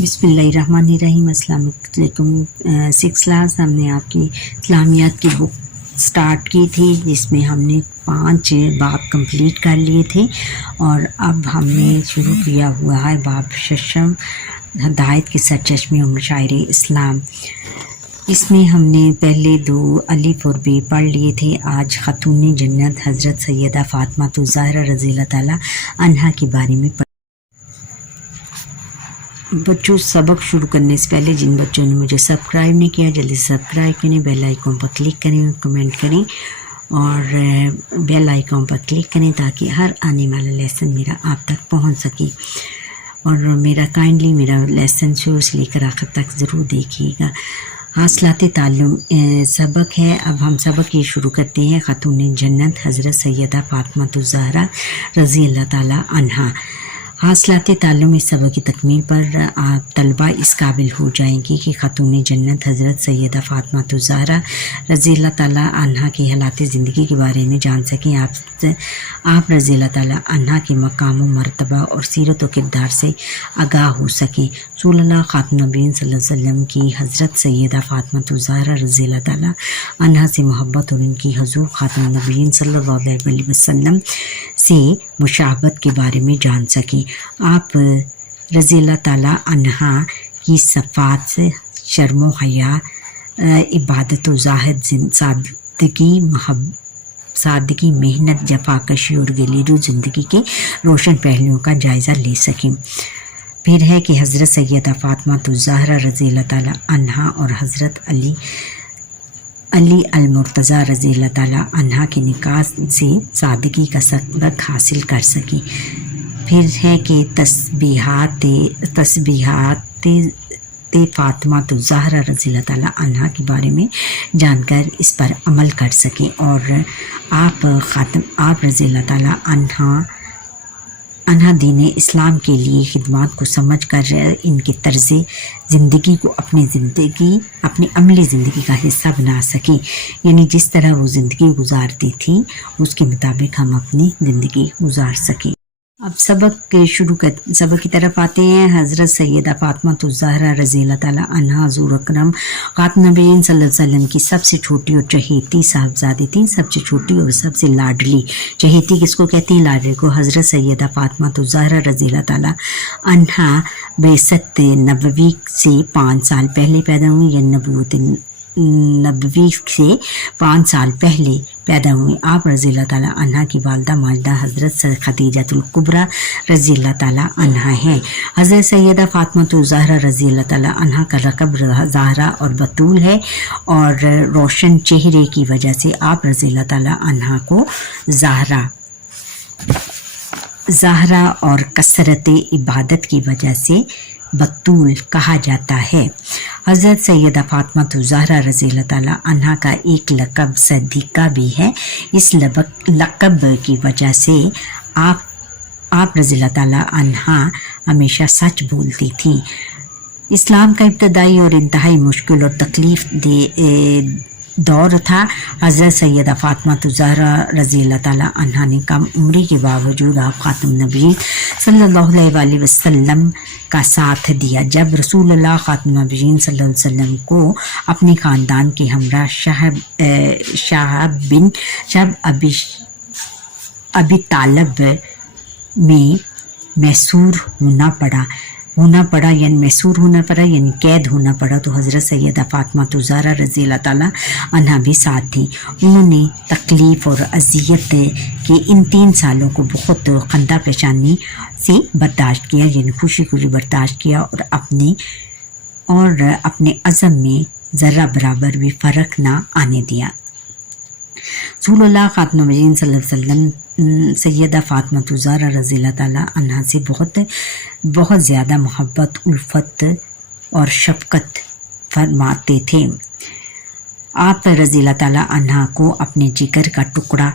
बिस्मिल्लाहिर्रहमानिर्रहीम। अस्सलाम वालेकुम। 6 क्लास हमने आपकी इस्लामियात की बुक स्टार्ट की थी, जिसमें हमने 5 बाब कंप्लीट कर लिए थे और अब हमने शुरू किया हुआ है बाब शशम, हदायत के सरचश्मे और मशाइर इस्लाम। इसमें हमने पहले 2 अलिफ और बे पढ़ लिए थे। आज खातून जन्नत हज़रत सैयदा फ़ातिमा ज़हरा रज़ियल्लाहु ताला अन्हा के बारे में बच्चों, सबक शुरू करने से पहले जिन बच्चों ने मुझे सब्सक्राइब नहीं किया, जल्दी सब्सक्राइब करें, बेल आइकॉन पर क्लिक करें, कमेंट करें और बेल आइकॉन पर क्लिक करें ताकि हर आने वाला लेसन मेरा आप तक पहुंच सके। और मेरा लेसन शुरू से लेकर आखिर तक ज़रूर देखिएगा। हासिलात ताल्लुम सबक है। अब हम सबक ये शुरू करते हैं। खातून जन्नत हज़रत सैयदा फ़ातिमा ज़हरा रज़ियल्लाहु ताला अन्हा। हासिलात ताल्लुम इस सबक की तकमील पर आप तलबा इस काबिल हो जाएंगी कि खातून जन्नत हज़रत सैयदा फ़ातिमा ज़हरा रज़ियल्लाहु ताला अन्हा की हालात ज़िंदगी के बारे में जान सकें। आप रज़ियल्लाहु ताला अन्हा के मकाम मर्तबा और सीरत व किरदार से आगाह हो सकें। रसूलुल्लाह खातमुन नबीय्यीन सल्लल्लाहु अलैहि वसल्लम की हज़रत सैयदा फ़ातिमा ज़हरा रज़ियल्लाहु ताला अन्हा से मोहब्बत और इनकी हुज़ूर खातमुन नबीय्यीन सल्लल्लाहु अलैहि वसल्लम से मुशाबहत के बारे में जान सकें। आप रज़ियल्लाहु ताला अन्हा की सफ़ात से शर्म व हया, इबादत व ज़ाहिद, सादगी, मेहनत, जफाकशी और गलीरू ज़िंदगी के रोशन पहलुओं का जायज़ा ले सकें। फिर है कि हज़रत सैयदा फ़ातिमा ज़हरा रज़ियल्लाहु ताला अन्हा और हज़रत अली अल-मुर्तज़ा रज़ियल्लाहु ताला अन्हा के निकाह से सादगी का सबक हासिल कर सकें। फिर है कि तस्बीहात फ़ातिमा ज़हरा रज़ियल्लाहु ताला अन्हा के बारे में जानकर इस पर अमल कर सकें और आप रज़ियल्लाहु ताला अन्हा दीन इस्लाम के लिए खिदमत को समझ कर इनके तर्ज़ ज़िंदगी को अपनी अमली ज़िंदगी का हिस्सा बना सकें। यानी जिस तरह वो ज़िंदगी गुजारती थी उसके मुताबिक हम अपनी ज़िंदगी गुजार सकें। अब सबक की तरफ आते हैं। हज़रत सैयदा फ़ातिमा ज़हरा रज़ियल्लाहु ताला अन्हा हुज़ूर अकरम खातमुन नबीय्यीन सल्लल्लाहु अलैहि वसल्लम की सबसे छोटी और चहेती साहबजादी थी। सबसे छोटी और सबसे लाडली। चहेती किसको कहती है? लाडली को। हज़रत सैयदा फ़ातिमा ज़हरा रज़ियल्लाहु ताला अन्हा बेसत नबवी से 5 साल पहले पैदा हुई या नबूवत नबवी से 5 साल पहले पैदा हुई। आप रज़ियल्लाहु ताला अन्हा की वालिदा माजिदा हज़रत खदीजतुल कुबरा रज़ियल्लाहु ताला अन्हा है। हज़रत सैयदा फ़ातिमा ज़हरा रज़ियल्लाहु ताला अन्हा का लक़ब ज़हरा और बतूल है और रोशन चेहरे की वजह से आप रज़ियल्लाहु ताला अन्हा को ज़हरा और कसरत इबादत की वजह से बतूल कहा जाता है। हज़रत सैयदा फ़ातिमा ज़हरा रज़ियल्लाहु ताला अन्हा का एक लक़ब सदीक़ा भी है। इस लक़ब की वजह से आप रज़ियल्लाहु ताला अन्हा हमेशा सच बोलती थी। इस्लाम का इब्तदाई और इंतहाई मुश्किल और तकलीफ़ दौर था। हज़रत सैयदा फ़ातिमा ज़हरा रज़ियल्लाहु ताला अन्हा ने कम उम्री के बावजूद आप खातमुन नबीय्यीन सल्लल्लाहु अलैहि वसल्लम का साथ दिया। जब रसूलुल्लाह खातमुन नबीय्यीन सल्लल्लाहु अलैहि वसल्लम को अपने ख़ानदान के हमरा शब अबी तालिब में मैसूर यानी कैद होना पड़ा तो हज़रत सैयदा फ़ातिमा ज़हरा रज़ियल्लाहु ताला अन्हा भी साथ थी। उन्होंने तकलीफ़ और अज़ियत के इन 3 सालों को बहुत खंदा पेशानी से बर्दाश्त किया, यानी खुशी बर्दाश्त किया और अपने अज़म में ज़र्रा बराबर भी फ़र्क ना आने दिया। रसूलुल्लाह खातमुन नबीय्यीन सल्लल्लाहु अलैहि वसल्लम सैयदा फ़ातिमा ज़हरा रज़ियल्लाहु ताला अन्हा से बहुत ज़्यादा मोहब्बत, उल्फत और शफ़क़त फरमाते थे। आप रज़ियल्लाहु ताला अन्हा को अपने जिगर का टुकड़ा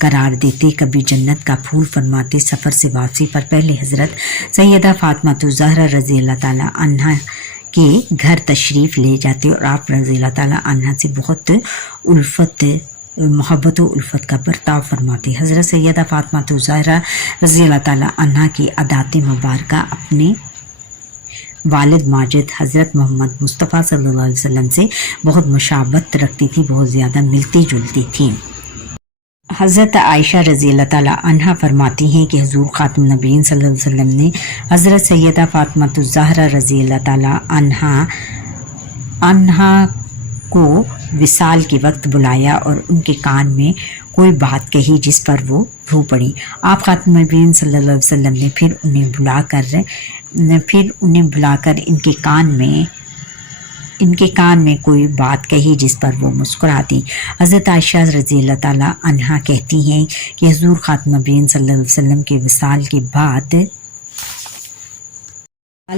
करार देते, कभी जन्नत का फूल फरमाते। सफ़र से वापसी पर पहले हज़रत सैयदा फ़ातिमा ज़हरा रज़ियल्लाहु ताला अन्हा के घर तशरीफ़ ले जाते और आप रज़ियल्लाहु ताला अन्हा से बहुत मोहब्बत व उल्फत का बर्ताव फरमाते। हज़रत सैयदा फ़ातिमा ज़हरा रज़ियल्लाहु ताला अन्हा की अदात मुबारका अपने والد ماجد حضرت محمد مصطفیٰ صلی اللہ علیہ وسلم سے بہت مشابہت رکھتی تھی، بہت زیادہ ملتی جلتی تھی۔ حضرت عائشہ رضی اللہ تعالیٰ عنہا فرماتی ہیں کہ حضور خاتم النبیین صلی اللہ علیہ وسلم نے حضرت سیدہ فاطمہ الزہرا رضی اللہ تعالیٰ عنہا کو وصال کے وقت بلایا اور ان کے کان میں کوئی بات کہی جس پر وہ رو پڑی۔ آپ خاتم النبیین صلی اللہ علیہ وسلم نے پھر انہیں بلا کر ان کے کان میں کوئی بات کہی جس پر وہ مسکرا دی۔ حضرت عائشہ رضی اللہ تعالیٰ عنہا کہتی ہیں کہ حضور خاتم النبیین صلی اللہ علیہ وسلم کے وصال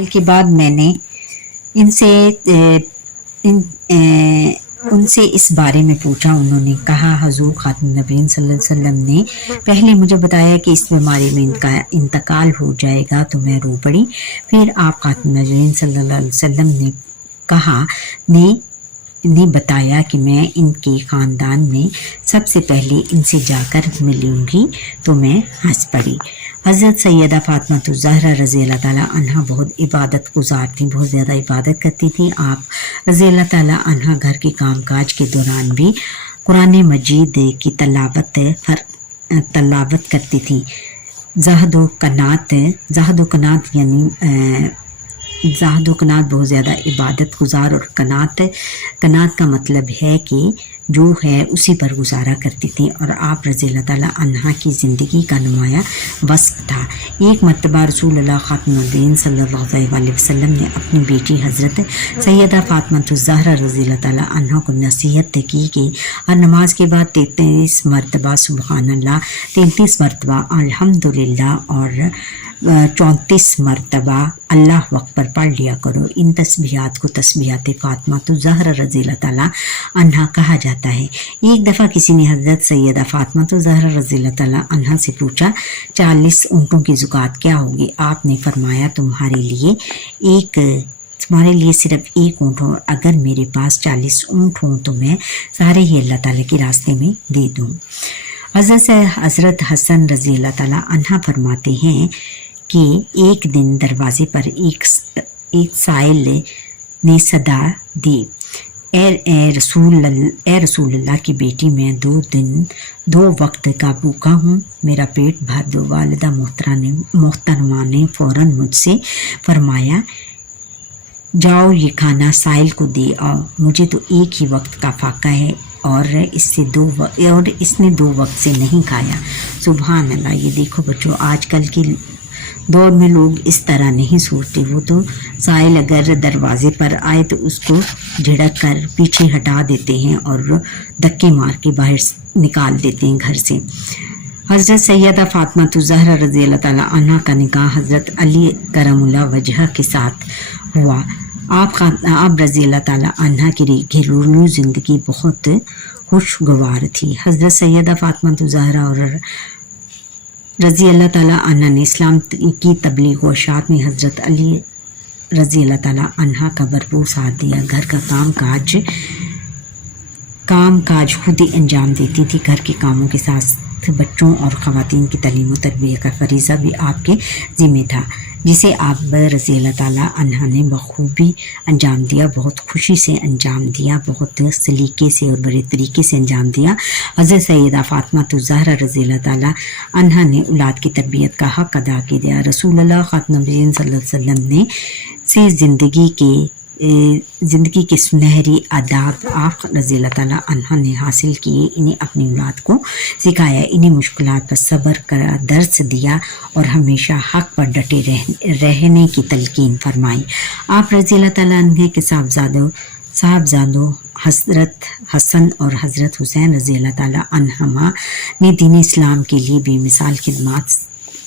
کے بعد میں نے ان سے اس بارے میں پوچھا۔ انہوں نے کہا حضور خاتم النبیین صلی اللہ علیہ وسلم نے پہلے مجھے بتایا کہ اس بیماری میں ان کا انتقال ہو جائے گا تو میں رو پڑی۔ پھر آپ خاتم النبیین صلی اللہ علیہ وسلم نے بتایا کہ میں ان کے خاندان میں سب سے پہلے ان سے جا کر ملوں گی تو میں ہنس پڑی۔ حضرت سیدہ فاطمہ الزہرا رضی اللہ تعالیٰ عنہا بہت عبادت گزار تھیں، بہت زیادہ عبادت کرتی تھیں۔ آپ رضی اللہ تعالیٰ عنہا گھر کے کام کاج کے دوران بھی قرآن مجید کی تلاوت کرتی تھیں۔ زہد و کنات بہت زیادہ عبادت گزار، اور کنات کا مطلب ہے کہ جو ہے اسی پر گزارا کرتی تھی، اور آپ رضی اللہ تعالیٰ عنہا کی زندگی کا نمایاں وصف تھا۔ ایک مرتبہ رسول اللہ خاتم النبیین صلی اللہ علیہ وسلم نے اپنی بیٹی حضرت سیدہ فاطمہ الزہرا رضی اللہ تعالیٰ عنہا کو نصیحت کی کہ ہر نماز کے بعد 33 مرتبہ سبحان اللہ، 33 مرتبہ الحمدللہ اور 34 مرتبہ اللہ اکبر پڑھ لیا کرو۔ ان تسبیحات کو تسبیحات فاطمہ الزہرا رضی اللہ تعالیٰ عنہا کہا جاتا ہے۔ ایک دفعہ کسی نے حضرت سیدہ فاطمہ الزہرا رضی اللہ تعالیٰ عنہا سے پوچھا 40 اونٹوں کی زکوٰۃ کیا ہوگی؟ آپ نے فرمایا تمہارے لیے صرف ایک اونٹ ہو، اگر میرے پاس 40 اونٹ ہوں تو میں سارے ہی اللہ تعالیٰ کے راستے میں دے دوں۔ حضرت حسن رضی اللہ تعالیٰ عنہ فرماتے ہیں کہ ایک دن دروازے پر ایک سائل نے صدا دی، اے رسول اللہ کی بیٹی، میں 2 وقت کا بھوکا ہوں، میرا پیٹ بھر دو۔ والدہ محترمہ نے فوراً مجھ سے فرمایا جاؤ یہ کھانا سائل کو دے آؤ، مجھے تو ایک ہی وقت کا فاقہ ہے اور اس نے 2 وقت سے نہیں کھایا۔ سبحان اللہ۔ یہ دیکھو بچوں، آج کل کے دور میں لوگ اس طرح نہیں سوچتے، وہ تو سائل اگر دروازے پر آئے تو اس کو جھڑک کر پیچھے ہٹا دیتے ہیں اور دھکے مار کے باہر نکال دیتے ہیں گھر سے۔ حضرت سیدہ فاطمہ الزہرا رضی اللہ تعالیٰ عنہ کا نکاح حضرت علی کرم اللہ وجہہ کے ساتھ ہوا۔ آپ رضی اللہ تعالیٰ عنہ کی گھریلو زندگی بہت خوشگوار تھی۔ حضرت سیدہ فاطمہ الزہرا اور رضی اللہ تعالیٰ عنہ نے اسلام کی تبلیغ و اشاعت میں حضرت علی رضی اللہ تعالیٰ عنہ کا بھرپور ساتھ دیا۔ گھر کا کام کاج خود ہی انجام دیتی تھی۔ گھر کے کاموں کے ساتھ بچوں اور خواتین کی تعلیم و تربیت کا فریضہ بھی آپ کے ذمہ تھا، جسے آپ رضی اللہ تعالیٰ عنہ نے بخوبی انجام دیا، بہت خوشی سے انجام دیا، بہت سلیقے سے اور بڑے طریقے سے انجام دیا۔ حضرت سیدہ فاطمہ الزہرا رضی اللہ تعالیٰ عنہ نے اولاد کی تربیت کا حق ادا کیا۔ رسول اللہ خاتم النبیین صلی اللہ علیہ وسلم نے سے زندگی کے سنہری آداب آپ رضی اللہ تعالیٰ عنہ نے حاصل کیے، انہیں اپنی اولاد کو سکھایا، انہیں مشکلات پر صبر کا درس دیا اور ہمیشہ حق پر ڈٹے رہنے کی تلقین فرمائی۔ آپ رضی اللہ تعالیٰ عنہ کے صاحبزادوں حضرت حسن اور حضرت حسین رضی اللہ تعالیٰ عنہما نے دین اسلام کے لیے بے مثال خدمات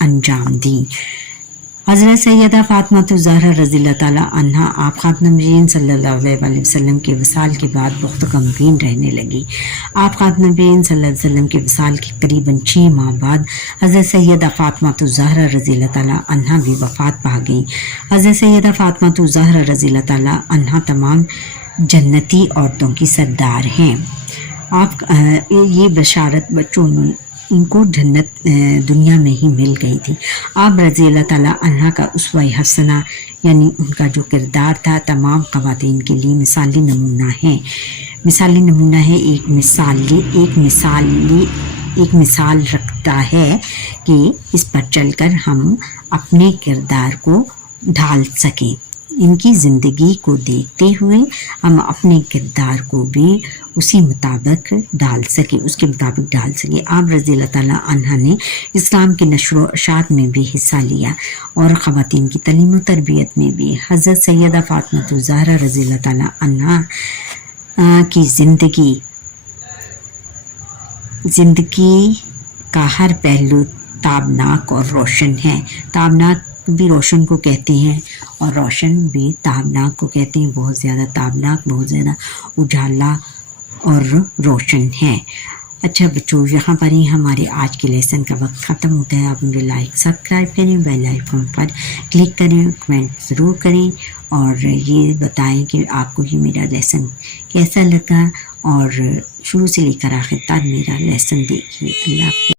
انجام دیں۔ حضرت سیدہ فاطمہ الزہرا رضی اللہ تعالیٰ عنہ آپ خاتم النبیین صلی اللہ علیہ وسلم کے وصال کے بعد بہت غمگین رہنے لگی۔ آپ خاتم النبیین صلی اللہ علیہ وسلم کے وصال کے قریباً 6 ماہ بعد حضرت سیدہ فاطمہ الزہرا رضی اللہ تعالیٰ عنہ بھی وفات پا گئی۔ حضرت سیدہ فاطمہ الزہرا رضی اللہ تعالیٰ عنہ تمام جنتی عورتوں کی سردار ہیں۔ آپ یہ بشارت بچوں इनको जन्नत दुनिया में ही मिल गई थी। आप रज़ी अल्लाह ताला अन्हा का उसवा हसना यानी उनका जो किरदार था तमाम ख़वातीन के लिए मिसाली नमूना है। मिसाली नमूना है, एक मिसाल रखता है कि इस पर चलकर हम अपने किरदार को ढाल सकें। इनकी ज़िंदगी को देखते हुए हम अपने किरदार को भी उसके मुताबिक ढाल सके। आप रज़ी अल्लाह ताला अन्हा ने इस्लाम की नश्र व इशाअत में भी हिस्सा लिया और ख़वातीन की तालीम व तरबियत में भी। हज़रत सैयदा फ़ातिमा ज़हरा रज़ी अल्लाह ताला अन्हा की ज़िंदगी का हर पहलू ताबनाक और रोशन है। ताबनाक भी रोशन को कहते हैं और रोशन भी ताबनाक को कहते हैं। बहुत ज़्यादा ताबनाक, बहुत ज़्यादा उजाला और रोशन है। अच्छा बच्चों, यहाँ पर ही हमारे आज के लेसन का वक्त ख़त्म होता है। आप मुझे लाइक सब्सक्राइब करें, बेल आइकन पर क्लिक करें, कमेंट ज़रूर करें और ये बताएं कि आपको ये मेरा लेसन कैसा लगा और शुरू से लेकर आखिर तक मेरा लेसन देखिए। अल्लाह।